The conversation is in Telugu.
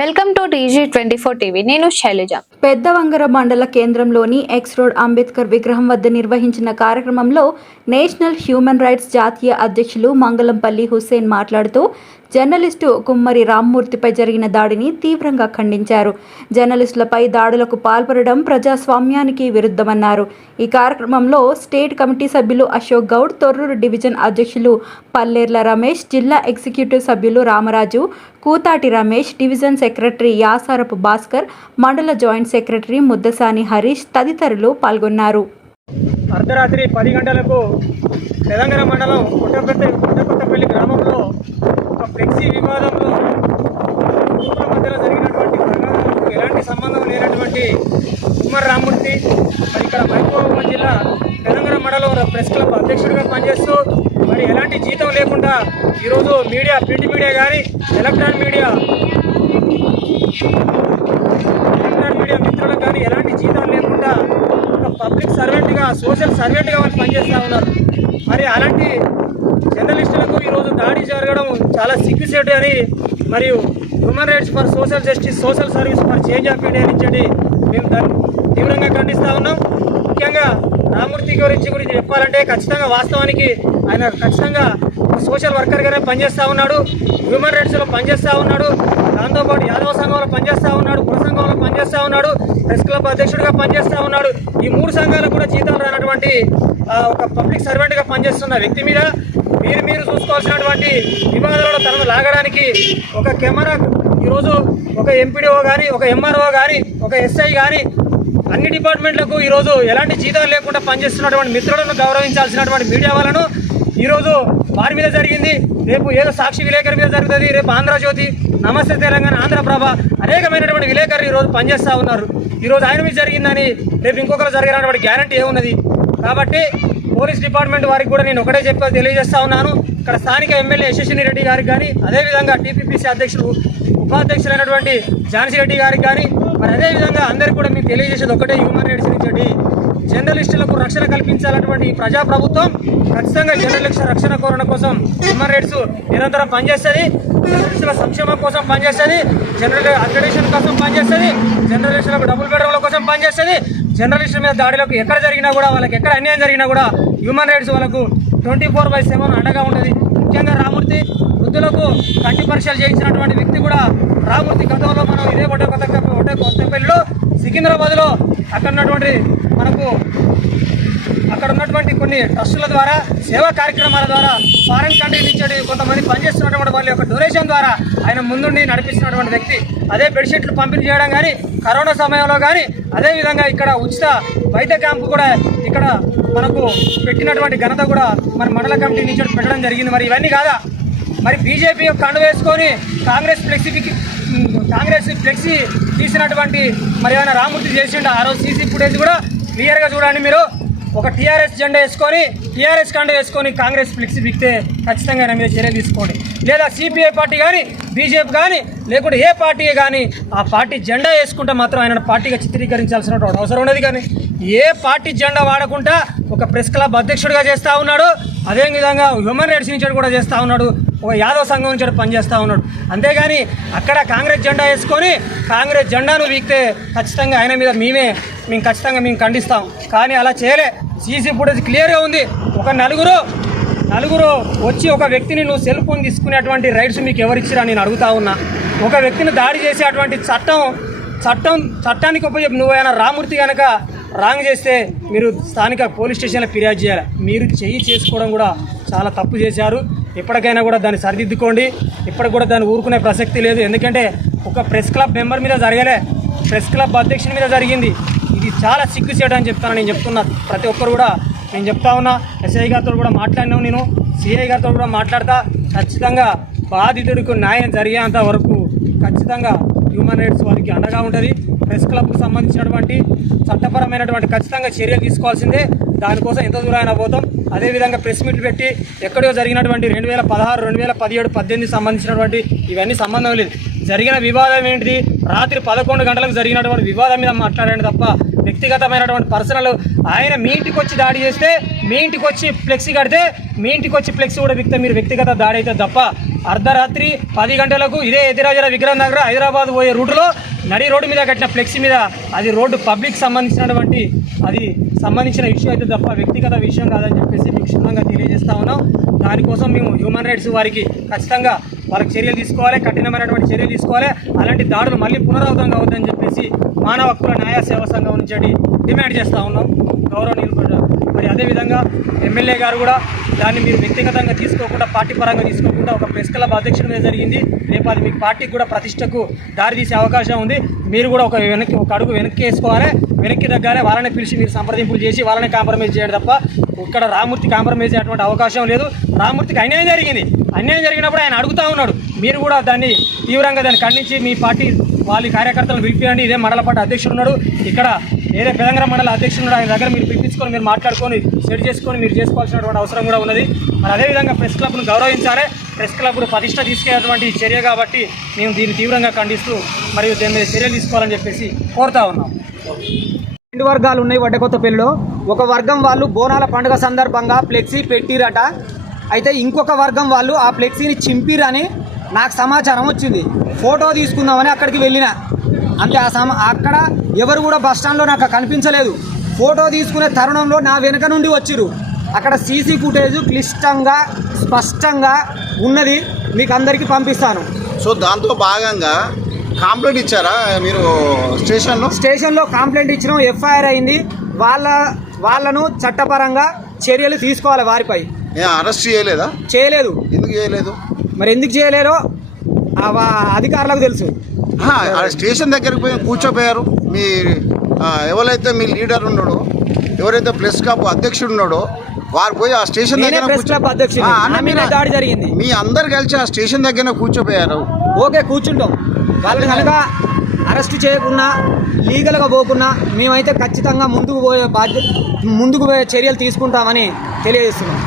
Welcome to TG24 TV. నేను శైలజ. పెద్దవంగర మండల కేంద్రంలోని ఎక్స్ రోడ్ అంబేద్కర్ విగ్రహం వద్ద నిర్వహించిన కార్యక్రమంలో నేషనల్ హ్యూమన్ రైట్స్ జాతీయ అధ్యక్షులు మంగళంపల్లి హుస్సేన్ మాట్లాడుతూ జర్నలిస్టు కుమ్మరి రామ్మూర్తిపై జరిగిన దాడిని తీవ్రంగా ఖండించారు. జర్నలిస్టులపై దాడులకు పాల్పడడం ప్రజాస్వామ్యానికి విరుద్ధమన్నారు. ఈ కార్యక్రమంలో స్టేట్ కమిటీ సభ్యులు అశోక్ గౌడ్, తొర్రూరు డివిజన్ అధ్యక్షులు పల్లేర్ల రమేష్, జిల్లా ఎగ్జిక్యూటివ్ సభ్యులు రామరాజు, కూతాటి రమేష్, డివిజన్ సెక్రటరీ యాసారపు భాస్కర్, మండల జాయింట్ సెక్రటరీ ముద్దసాని హరీష్ తదితరులు పాల్గొన్నారు. అర్ధరాత్రి 10 గంటలకు తెలంగాణ మండలం పుట్టకొత్తపల్లి గ్రామంలో ఒక ఫ్లెక్సీ వివాదంలో గ్రూపుల మధ్యలో జరిగినటువంటి ప్రమాదాలకు ఎలాంటి సంబంధం లేనటువంటి కుమ్మరి రామ్మూర్తి మరి ఇక్కడ మహబూబాబాద్ జిల్లా తెలంగాణ మండలం ప్రెస్ క్లబ్ అధ్యక్షుడిగా పనిచేస్తూ మరి ఎలాంటి జీతం లేకుండా ఈరోజు మీడియా, ప్రింట్ మీడియా కానీ ఎలక్ట్రానిక్ మీడియా మిత్రులకు కానీ ఎలాంటి జీతం లేకుండా ఒక పబ్లిక్ సర్వెంట్గా, సోషల్ సర్వెంట్గా వాళ్ళు పనిచేస్తూ ఉన్నారు. మరి అలాంటి జర్నలిస్టులకు ఈరోజు దాడి జరగడం చాలా సిగ్గుసేటు అని మరియు human rights for social justice, social service for change of India నుంచి మేము దాన్ని తీవ్రంగా ఖండిస్తూ ఉన్నాం. ముఖ్యంగా రామ్మూర్తి గురించి చెప్పాలంటే ఖచ్చితంగా వాస్తవానికి ఆయన ఖచ్చితంగా సోషల్ వర్కర్గానే పనిచేస్తూ ఉన్నాడు, హ్యూమన్ రైట్స్లో పనిచేస్తూ ఉన్నాడు, దాంతోపాటు యాదవ సంఘంలో పనిచేస్తూ ఉన్నాడు, కుల సంఘంలో పనిచేస్తూ ఉన్నాడు, ప్రెస్ క్లబ్ అధ్యక్షుడిగా పనిచేస్తూ ఉన్నాడు. ఈ 3 సంఘాలకు కూడా జీతాలు రానటువంటి ఒక పబ్లిక్ సర్వెంట్గా పనిచేస్తున్న వ్యక్తి మీద మీరు చూసుకోవాల్సినటువంటి వివాదాలలో తనను లాగడానికి ఒక కెమెరా ఈరోజు ఒక ఎంపీడీఓ కానీ, ఒక ఎంఆర్ఓ కానీ, ఒక ఎస్ఐ కానీ అన్ని డిపార్ట్మెంట్లకు ఈరోజు ఎలాంటి జీతాలు లేకుండా పనిచేస్తున్నటువంటి మిత్రులను గౌరవించాల్సినటువంటి మీడియా వాళ్ళను ఈరోజు వారి మీద జరిగింది. రేపు ఏదో సాక్షి విలేకరి మీద జరుగుతుంది, రేపు ఆంధ్రజ్యోతి, నమస్తే తెలంగాణ, ఆంధ్రప్రభ అనేకమైనటువంటి విలేకరులు ఈరోజు పనిచేస్తూ ఉన్నారు. ఈరోజు ఆయన మీద జరిగిందని రేపు ఇంకొకరు జరిగినటువంటి గ్యారంటీ ఏమున్నది? కాబట్టి పోలీస్ డిపార్ట్మెంట్ వారికి కూడా నేను ఒకటే తెలియజేస్తా ఉన్నాను. ఇక్కడ స్థానిక ఎమ్మెల్యే యశస్విని రెడ్డి గారికి కానీ, అదేవిధంగా టీపీపీసీ అధ్యక్షులు ఉపాధ్యక్షులైనటువంటి ఝాన్సీ రెడ్డి గారికి కానీ, మరి అదేవిధంగా అందరికీ కూడా మీకు తెలియజేసేది ఒకటే, హ్యూమన్ రైట్స్ నుంచి జర్నలిస్టులకు రక్షణ కల్పించాలన్నటువంటి ఈ ప్రజాప్రభుత్వం ఖచ్చితంగా జర్నలిస్టుల రక్షణ కోరణ కోసం హ్యూమన్ రైట్స్ నిరంతరం పనిచేస్తుంది, జర్నలిస్టుల సంక్షేమం కోసం పనిచేస్తుంది, జర్నలిస్ట్ అక్రెడిటేషన్ కోసం పనిచేస్తుంది, జర్నలిస్టులకు డబుల్ బెడ్రూమ్ల కోసం పనిచేస్తుంది. జర్నలిస్టుల మీద దాడులకు ఎక్కడ జరిగినా కూడా, వాళ్ళకి ఎక్కడ అన్యాయం జరిగినా కూడా హ్యూమన్ రైట్స్ వాళ్ళకు 24/7 అండగా ఉంటుంది. ముఖ్యంగా రామ్మూర్తి వృద్ధులకు కంటి పరీక్షలు చేయించినటువంటి వ్యక్తి కూడా రామ్మూర్తి. గతంలో మనం ఇదే కొత్తపల్లిలో సికింద్రాబాద్లో అక్కడ ఉన్నటువంటి కొన్ని ట్రస్టుల ద్వారా, సేవా కార్యక్రమాల ద్వారా, ఫారెన్ కంట్రీ నుంచి కొంతమంది పనిచేస్తున్నటువంటి వాళ్ళ యొక్క డొనేషన్ ద్వారా ఆయన ముందుండి నడిపిస్తున్నటువంటి వ్యక్తి. అదే బెడ్షీట్లు పంపిణీ చేయడం కానీ, కరోనా సమయంలో కానీ, అదేవిధంగా ఇక్కడ ఉచిత వైద్య క్యాంపు కూడా ఇక్కడ మనకు పెట్టినటువంటి ఘనత కూడా మన మండల కమిటీ నుంచి పెట్టడం జరిగింది. మరి ఇవన్నీ కాదా? మరి బీజేపీ కండు వేసుకొని కాంగ్రెస్ ఫ్లెక్సీ తీసినటువంటి మరి ఏమైనా రామ్మూర్తి చేసిండు? ఆ రోజు సీసీ ఫుటేజ్ కూడా క్లియర్గా చూడండి. మీరు ఒక టీఆర్ఎస్ జెండా వేసుకొని, టీఆర్ఎస్ కండ వేసుకొని కాంగ్రెస్ ఫ్లెక్సీ బిక్తే ఖచ్చితంగా ఆయన మీద చర్య తీసుకోండి. లేదా సిపిఐ పార్టీ కానీ, బీజేపీ కానీ, లేకుంటే ఏ పార్టీ కానీ ఆ పార్టీ జెండా వేసుకుంటే మాత్రం ఆయన పార్టీగా చిత్రీకరించాల్సిన అవసరం ఉన్నది. కానీ ఏ పార్టీ జెండా వాడకుండా ఒక ప్రెస్ క్లబ్ అధ్యక్షుడిగా చేస్తూ ఉన్నాడు, అదేవిధంగా హ్యూమన్ రైట్స్ నుంచి కూడా చేస్తూ ఉన్నాడు, ఒక యాదవ సంఘం నుంచి పనిచేస్తూ ఉన్నాడు. అంతేగాని అక్కడ కాంగ్రెస్ జెండా వేసుకొని కాంగ్రెస్ జెండాను వీక్తే ఖచ్చితంగా ఆయన మీద మేము ఖచ్చితంగా ఖండిస్తాం. కానీ అలా చేయలే. సీసీ ఫుటేజ్ క్లియర్గా ఉంది. ఒక నలుగురు వచ్చి ఒక వ్యక్తిని నువ్వు సెల్ ఫోన్ తీసుకునేటువంటి రైట్స్ మీకు ఎవరిచ్చిరా నేను అడుగుతా ఉన్నా. ఒక వ్యక్తిని దాడి చేసేటువంటి చట్టానికి ఉపయోగం నువ్వు అయినా రామ్మూర్తి కనుక రాంగ్ చేస్తే మీరు స్థానిక పోలీస్ స్టేషన్లో ఫిర్యాదు చేయాలి. మీరు చేసుకోవడం కూడా చాలా తప్పు చేశారు. ఎప్పటికైనా కూడా దాన్ని సరిదిద్దుకోండి. ఇప్పటికి కూడా దాన్ని ఊరుకునే ప్రసక్తి లేదు. ఎందుకంటే ఒక ప్రెస్ క్లబ్ మెంబర్ మీద జరగలే, ప్రెస్ క్లబ్ అధ్యక్షుని మీద జరిగింది. ఇది చాలా సిగ్గుచేటు అని నేను చెప్తున్నా. ప్రతి ఒక్కరు కూడా నేను చెప్తా ఉన్నా. ఎస్ఐ గారితో కూడా మాట్లాడినాం, నేను సిఐ గారితో కూడా మాట్లాడతా. ఖచ్చితంగా బాధితుడికి న్యాయం జరిగేంత వరకు ఖచ్చితంగా హ్యూమన్ రైట్స్ వారికి అండగా ఉంటుంది. ప్రెస్ క్లబ్కు సంబంధించినటువంటి చట్టపరమైనటువంటి ఖచ్చితంగా చర్యలు తీసుకోవాల్సిందే. దానికోసం ఎంత దూరమైనా పోతాం. అదేవిధంగా ప్రెస్ మీట్లు పెట్టి ఎక్కడో జరిగినటువంటి 2016, 2017, 18 సంబంధించినటువంటి ఇవన్నీ సంబంధం లేదు. జరిగిన వివాదం ఏంటిది? రాత్రి 11 గంటలకు జరిగినటువంటి వివాదం మీద మాట్లాడండి తప్ప వ్యక్తిగతమైనటువంటి పర్సనల్ ఆయన మీ ఇంటికి వచ్చి దాడి చేస్తే, మీ ఇంటికి వచ్చి ఫ్లెక్సీ కడితే, మీ ఇంటికి వచ్చి ఫ్లెక్సీ కూడా విక్తే మీరు వ్యక్తిగత దాడి అయితే తప్ప అర్ధరాత్రి 10 గంటలకు ఇదే యతిరాజర విగ్రహం దగ్గర హైదరాబాద్ పోయే రూటులో నడి రోడ్డు మీద కట్టిన ఫ్లెక్సీ మీద అది రోడ్డు పబ్లిక్ సంబంధించినటువంటి అది సంబంధించిన ఇష్యూ అయితే తప్ప వ్యక్తిగత విషయం కాదని చెప్పేసి మీకు క్షుణ్ణంగా తెలియజేస్తా ఉన్నాం. దానికోసం మేము హ్యూమన్ రైట్స్ వారికి ఖచ్చితంగా వాళ్ళకి చర్యలు తీసుకోవాలి, కఠినమైనటువంటి చర్యలు తీసుకోవాలి. అలాంటి దాడులు మళ్ళీ పునరావృతం కావద్దని చెప్పేసి మానవ హక్కుల న్యాయ సేవా సంఘం నుంచి డిమాండ్ చేస్తూ ఉన్నాం గౌరవనీయులు. మరి అదేవిధంగా ఎమ్మెల్యే గారు కూడా దాన్ని మీరు వ్యక్తిగతంగా తీసుకోకుండా పార్టీ పరంగా తీసుకోకుండా ఒక ప్రెస్ క్లబ్ అధ్యక్షుడి మీద జరిగింది. రేపు అది మీ పార్టీకి కూడా ప్రతిష్టకు దారితీసే అవకాశం ఉంది. మీరు కూడా ఒక అడుగు వెనక్కి వేసుకోవాలి, వెనక్కి తగ్గాలి. వాళ్ళని పిలిచి మీరు సంప్రదింపులు చేసి వాళ్ళని కాంప్రమైజ్ చేయడం తప్ప ఇక్కడ రామూర్తి కాంప్రమైజ్ అయ్యేటువంటి అవకాశం లేదు. రామూర్తికి అన్యాయం జరిగింది. అన్యాయం జరిగినప్పుడు ఆయన అడుగుతూ ఉన్నాడు. మీరు కూడా దాన్ని తీవ్రంగా దాన్ని ఖండించి మీ పార్టీ వాళ్ళ కార్యకర్తలను పిలిపియండి. ఇదే మండలపాటి అధ్యక్షుడు ఉన్నాడు, ఇక్కడ ఏదే పెదంగర మండల అధ్యక్షుడు ఉన్నాడు. ఆయన దగ్గర మీరు పిలిపించుకొని మీరు మాట్లాడుకొని సెట్ చేసుకొని మీరు చేసుకోవాల్సినటువంటి అవసరం కూడా ఉన్నది. మరి అదేవిధంగా ప్రెస్ క్లబ్ను గౌరవించాలి. ప్రెస్ క్లబ్ను ప్రతిష్ట తీసుకెళ్ళేటువంటి చర్య కాబట్టి మేము దీన్ని తీవ్రంగా ఖండిస్తూ మరియు దీని మీద చర్యలు తీసుకోవాలని చెప్పేసి కోరుతా ఉన్నాం. 2 వర్గాలు ఉన్నాయి వడ్డకొత్తపల్లిలో. ఒక వర్గం వాళ్ళు బోనాల పండుగ సందర్భంగా ఫ్లెక్సీ పెట్టిరట. అయితే ఇంకొక వర్గం వాళ్ళు ఆ ఫ్లెక్సీని చింపిరని నాకు సమాచారం వచ్చింది. ఫోటో తీసుకుందామని అక్కడికి వెళ్ళిన అంతే. అక్కడ ఎవరు కూడా బస్ స్టాండ్లో నాకు కనిపించలేదు. ఫోటో తీసుకునే తరుణంలో నా వెనుక నుండి వచ్చిరు. అక్కడ సీసీ ఫుటేజ్ క్లిష్టంగా స్పష్టంగా ఉన్నది, మీకు అందరికీ పంపిస్తాను. సో దాంతో భాగంగా కంప్లైంట్ ఇచ్చారా మీరు స్టేషన్లో కంప్లైంట్ ఇచ్చినాం. ఎఫ్ఐఆర్ అయింది. వాళ్ళను చట్టపరంగా చర్యలు తీసుకోవాలి. వారిపై అరెస్ట్ చేయలేదా? చేయలేదు. ఎందుకు చేయలేదు? మరి ఎందుకు చేయలేరో అధికారులకు తెలుసు. స్టేషన్ దగ్గరికి పోయి కూర్చోపోయారు. మీ ఎవరైతే మీ లీడర్ ఉన్నాడో, ఎవరైతే ప్రెస్ క్లబ్ అధ్యక్షుడు ఉన్నాడో వారు పోయి ఆ స్టేషన్ దగ్గర దాడి జరిగింది. మీ అందరు కలిసి ఆ స్టేషన్ దగ్గర కూర్చోపోయారు. ఓకే, కూర్చుంటాం. వాళ్ళు కనుక అరెస్ట్ చేయకుండా లీగల్గా పోకుండా మేమైతే ఖచ్చితంగా ముందుకు పోయే చర్యలు తీసుకుంటామని తెలియజేస్తున్నాం.